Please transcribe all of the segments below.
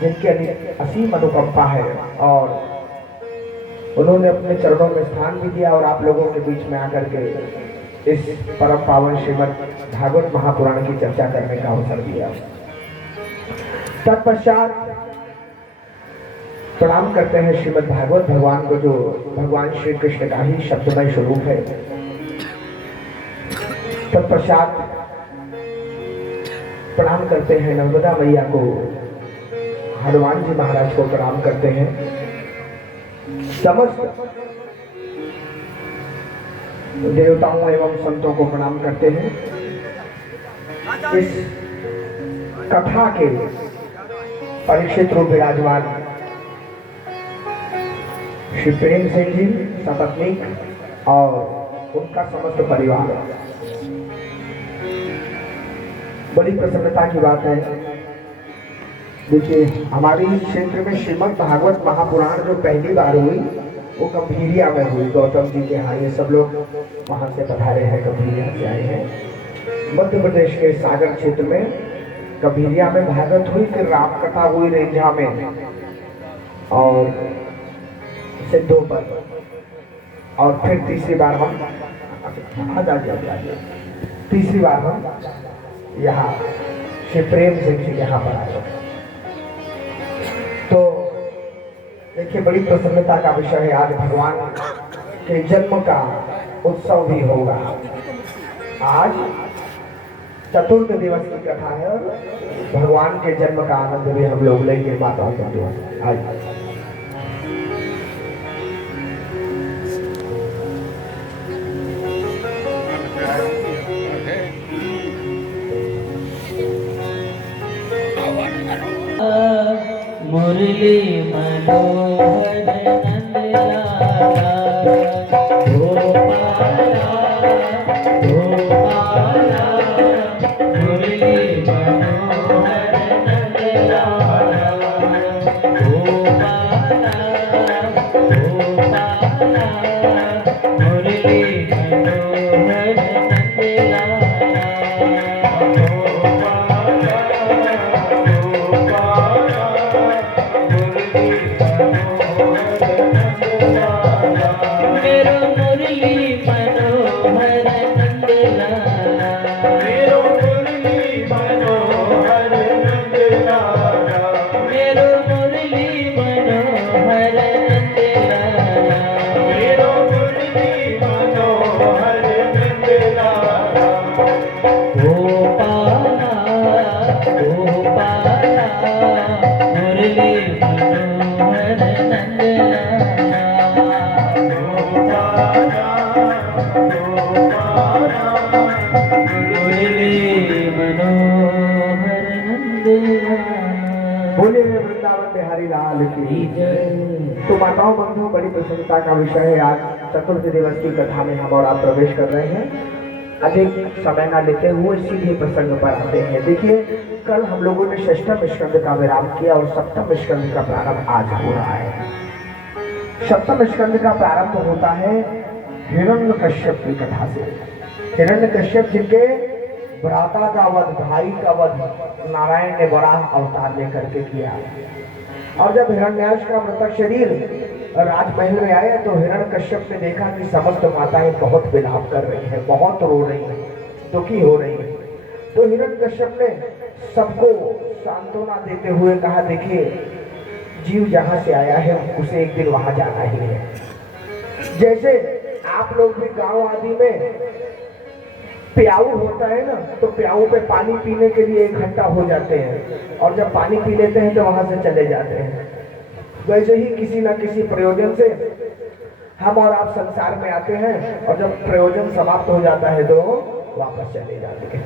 जिनकी असीम अनुकंपा है और उन्होंने अपने चरणों में स्थान भी दिया और आप लोगों के बीच में आकर के इस परम पावन श्रीमद् भागवत महापुराण की चर्चा करने का अवसर दिया। तत्पश्चात प्रणाम करते हैं श्रीमद् भागवत भगवान को, जो भगवान श्री कृष्ण का ही शब्दमय स्वरूप है। तत्पश्चात प्रणाम करते हैं नर्मदा मैया को, हनुमान जी महाराज को प्रणाम करते हैं, समस्त देवताओं एवं संतों को प्रणाम करते हैं। इस कथा के परीक्षित रूप विराजमान श्री प्रेम सिंह जी सपत्नीक और उनका समस्त परिवार, बड़ी प्रसन्नता की बात है। देखिए, हमारे इस क्षेत्र में श्रीमद् भागवत महापुराण जो पहली बार हुई वो गंभीरिया में हुई। गौतम जी के यहाँ ये सब लोग वहाँ से पधारे हैं, गंभीरिया से आए हैं। मध्य प्रदेश के सागर क्षेत्र में गंभीरिया में भागवत हुई, फिर रामकथा हुई रेंझा में और सिद्धों पर, और फिर तीसरी बार हम तीसरी बार हम यहाँ श्री प्रेम सिंह जी यहाँ पर आए। तो देखिए, बड़ी प्रसन्नता का विषय है। आज भगवान के जन्म का उत्सव भी होगा। आज चतुर्थ दिवस की कथा है और भगवान के जन्म का आनंद भी हम लोग लेंगे। माताओं का दिवस आज मुरली मनोहर नंदलाला गोपाला गोपाला, मुरली मनोहर नंदलाला गोपाला गोपाला, मुरली मनोहर नंदलाला। बोले वृंदावन बिहारी लाल की जय। तो माताओं बंधुओं, बड़ी प्रसन्नता का विषय है। आज चतुर्थ दिवस की कथा में हम और आप प्रवेश कर रहे हैं। अधिक समय न लेते हुए सीधे प्रसंग पर आते हैं। देखिए, कल हम लोगों ने षष्ठम स्कंद का विराम किया और सप्तम स्कंद का प्रारंभ आज हो रहा है। सप्तम स्कंद का प्रारंभ होता है हिरण्यकश्यप की कथा से। हिरण्यकश्यप जिनके भ्राता का वध, भाई का वध नारायण ने बड़ा अवतार लेकर के किया। और जब हिरण्याक्ष का मृतक शरीर राजमहल में आया तो हिरण्यकश्यप ने देखा कि समस्त माताएं बहुत विलाप कर रही हैं, बहुत रो रही हैं, दुखी हो रही हैं। तो हिरण्यकश्यप ने सबको सांत्वना देते हुए कहा, देखिए, जीव जहां से आया है उसे एक दिन वहां जाना ही है। जैसे आप लोग भी गांव आदि में प्याऊ होता है ना, तो प्याऊ पे पानी पीने के लिए इकट्ठा हो जाते हैं और जब पानी पी लेते हैं तो वहां से चले जाते हैं। वैसे ही किसी न किसी प्रयोजन से हम और आप संसार में आते हैं और जब प्रयोजन समाप्त हो जाता है तो वापस चले जाते हैं।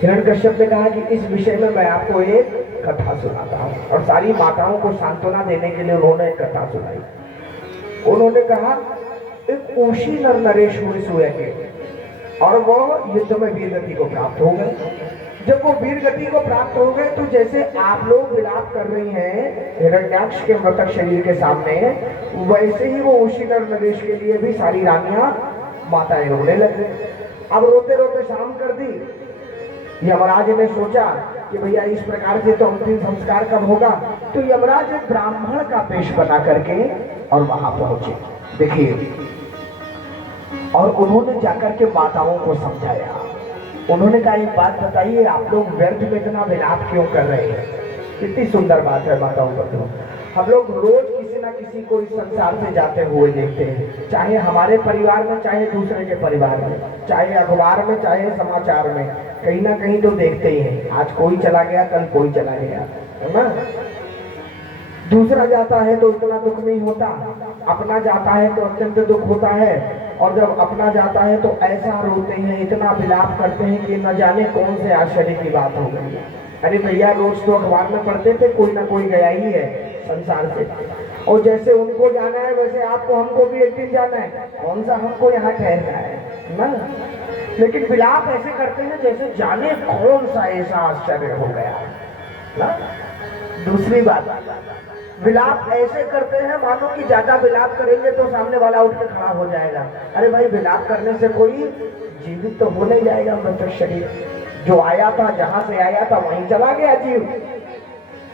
हिरण्यकश्यप ने कहा कि इस विषय में मैं आपको एक कथा सुनाता हूँ, और सारी माताओं को सांत्वना देने के लिए उन्होंने एक कथा सुनाई। उन्होंने कहा, एक ऊशी नर नरेश हुए सोए के, और वो युद्ध में वीर गति को प्राप्त हो गए। जब वो वीर गति को प्राप्त हो गए तो जैसे आप लोग विलाप कर रही हैं हिरण्याक्ष के मृतक शरीर के सामने, वैसे ही वो ऊशी नर नरेश के लिए भी सारी रानियां माताएं रोने लग गई। अब रोते रोते शाम कर दी। यमराज ने सोचा कि भैया इस प्रकार से तो अंतिम संस्कार कब होगा। तो यमराज एक ब्राह्मण का वेश बना करके और वहां पहुंचे। देखिए, और उन्होंने जाकर के माताओं को समझाया। उन्होंने कहा एक बात बताइए, आप लोग व्यर्थ में इतना विलाप क्यों कर रहे हैं। कितनी सुंदर बात है माताओं बंधुओं। हम लोग रोज किसी ना किसी को इस संसार से जाते हुए देखते हैं, चाहे हमारे परिवार में, चाहे दूसरे के परिवार में, चाहे अखबार में, चाहे समाचार में, कहीं ना कहीं तो देखते ही हैं। आज कोई चला गया, कल कोई चला गया, है ना। दूसरा जाता है तो इतना दुख नहीं होता, अपना जाता है तो अत्यंत दुख होता है। और जब अपना जाता है तो ऐसा रोते हैं, इतना विलाप करते हैं कि न जाने कौन से आश्चर्य की बात हो गई। अरे भैया, रोज तो अखबार में पढ़ते थे कोई ना कोई गया ही है संसार से, और जैसे उनको जाना है वैसे आपको हमको भी एक दिन जाना है। कौन सा हमको यहाँ ठहरना है ना। लेकिन विलाप ऐसे करते हैं जैसे जाने कौन सा ऐसा आश्चर्य हो गया ना। दूसरी बात, विलाप ऐसे करते हैं मानो कि ज्यादा विलाप करेंगे तो सामने वाला उठ के खड़ा हो जाएगा। अरे भाई, विलाप करने से कोई जीवित तो हो नहीं जाएगा। मृत शरीर जो आया था, जहां से आया था वहीं चला गया जीव,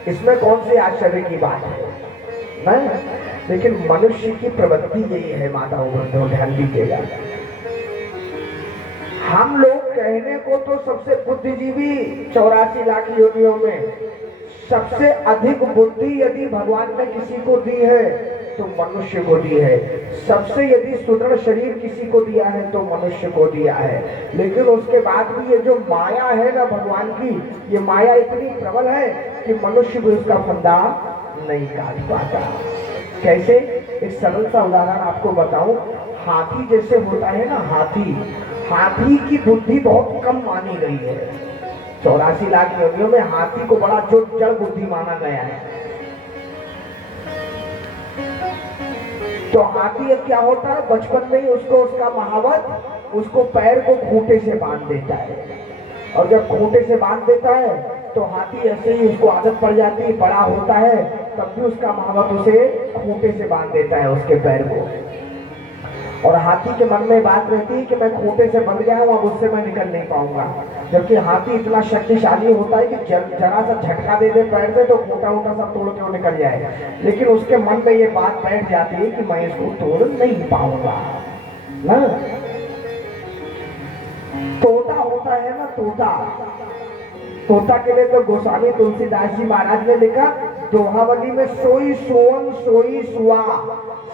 इसमें कौन सी आश्चर्य की बात है नहीं। लेकिन मनुष्य की प्रवृत्ति यही है माताओं बंधुओं, ध्यान दीजिएगा। हम लोग कहने को तो सबसे बुद्धिजीवी 84 लाख योनियों में सबसे अधिक बुद्धि यदि भगवान ने किसी को दी है तो मनुष्य को दी है। सबसे यदि सुदृढ़ शरीर किसी को दिया है तो मनुष्य को दिया है। लेकिन उसके बाद भी ये जो माया है ना भगवान की, ये माया इतनी प्रबल है कि मनुष्य भी उसका फंदा नहीं काट पाता। कैसे? एक सरल सा उदाहरण आपको बताऊं। हाथी जैसे होता है ना, हाथी की बुद्धि बहुत कम मानी गई है। 84 लाख योनियों में हाथी को बड़ा जो जड़ बुद्धि माना गया है। तो हाथी अब क्या होता है, बचपन में ही उसको उसका महावत उसको पैर को खूंटे से बांध देता है। और जब खूंटे से बांध देता है तो हाथी ऐसे ही उसको आदत पड़ जाती है, बड़ा होता है तब भी उसका महावत उसे खूंटे से बांध देता है उसके पैर को। और हाथी के मन में बात रहती है कि मैं खूंटे से बंध गया हूं, अब उससे मैं निकल नहीं पाऊंगा। जबकि हाथी इतना शक्तिशाली होता है कि जरा सा झटका दे दे पैर से तो खूंटा वूटा सब तोड़ के वो निकल जाए। लेकिन उसके मन में ये बात बैठ जाती है कि मैं इसको तोड़ नहीं पाऊंगा ना। तोता होता है ना, तोता के लिए तो गोस्वामी तुलसीदास जी महाराज ने लिखा दोहावली में, सोई सोवन सोई सुआ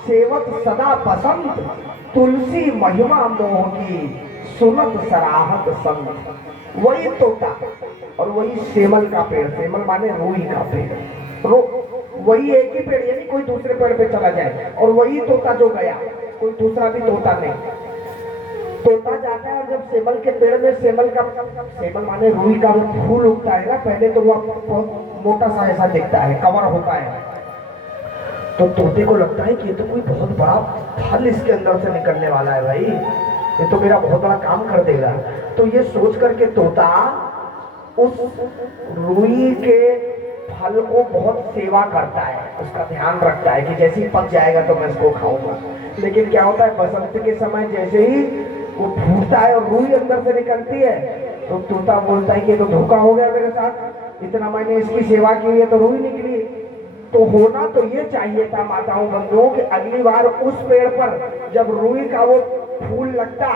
सेवत सदा बसंत, तुलसी महिमा मोह की सुनत सराहत संत। वही तोता और वही सेमल का पेड़, सेमल माने रूई का पेड़, वही एक ही पेड़, यानी कोई दूसरे पेड़ पे चला जाए, और वही तोता जो गया, कोई दूसरा भी तोता नहीं। तोता जाता है जब सेमल के पेड़ में, सेमल माने रूई का फूल उगता है ना, पहले तो वो बहुत मोटा सा ऐसा दिखता है, कवर होता है। तो तोते को लगता है कि ये तो कोई बहुत बड़ा फल इसके अंदर से निकलने वाला है, भाई ये तो मेरा बहुत बड़ा काम कर देगा। तो ये सोच करके तोता उस रूई के फल को बहुत सेवा करता है, उसका ध्यान रखता है कि जैसे ही पक जाएगा तो मैं इसको खाऊंगा। लेकिन क्या होता है, बसंत के समय जैसे ही वो फूटता है और रूई अंदर से निकलती है तो तोता बोलता है कि तो धोखा हो गया मेरे साथ, इतना मैंने इसकी सेवा की है तो रूई निकली। तो होना तो ये चाहिए था माताओं बंधुओं कि अगली बार उस पेड़ पर जब रूई का वो फूल लगता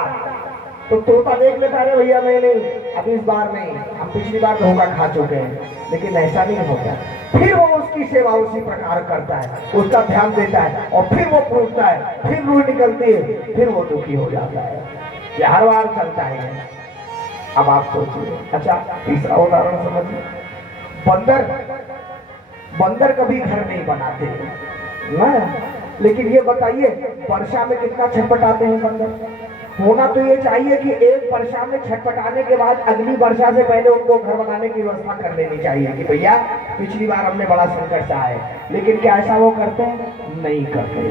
तो तोता देख लेता, अरे भैया नहीं, अब इस बार नहीं, हम पिछली बार धोखा खा चुके हैं। लेकिन ऐसा नहीं होता, फिर वो उसकी सेवा उसी प्रकार करता है, उसका ध्यान देता है, और फिर वो फूटता है, फिर रूई निकलती है, फिर वो दुखी हो जाता है। ये हर बार चलता है। अब आप सोचिए। अच्छा, तीसरा उदाहरण समझिए। बंदर कभी घर नहीं बनाते ना, लेकिन ये बताइए वर्षा में कितना छटपटाते हैं बंदर। होना तो ये चाहिए कि एक वर्षा में छटपटाने के बाद अगली वर्षा से पहले उनको घर बनाने की व्यवस्था कर लेनी चाहिए कि भैया पिछली बार हमने बड़ा संकट सहा है। लेकिन क्या ऐसा वो करते हैं? नहीं करते।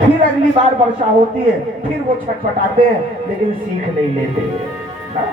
फिर अगली बार वर्षा होती है, फिर वो छटपटाते हैं, लेकिन सीख नहीं लेते ना।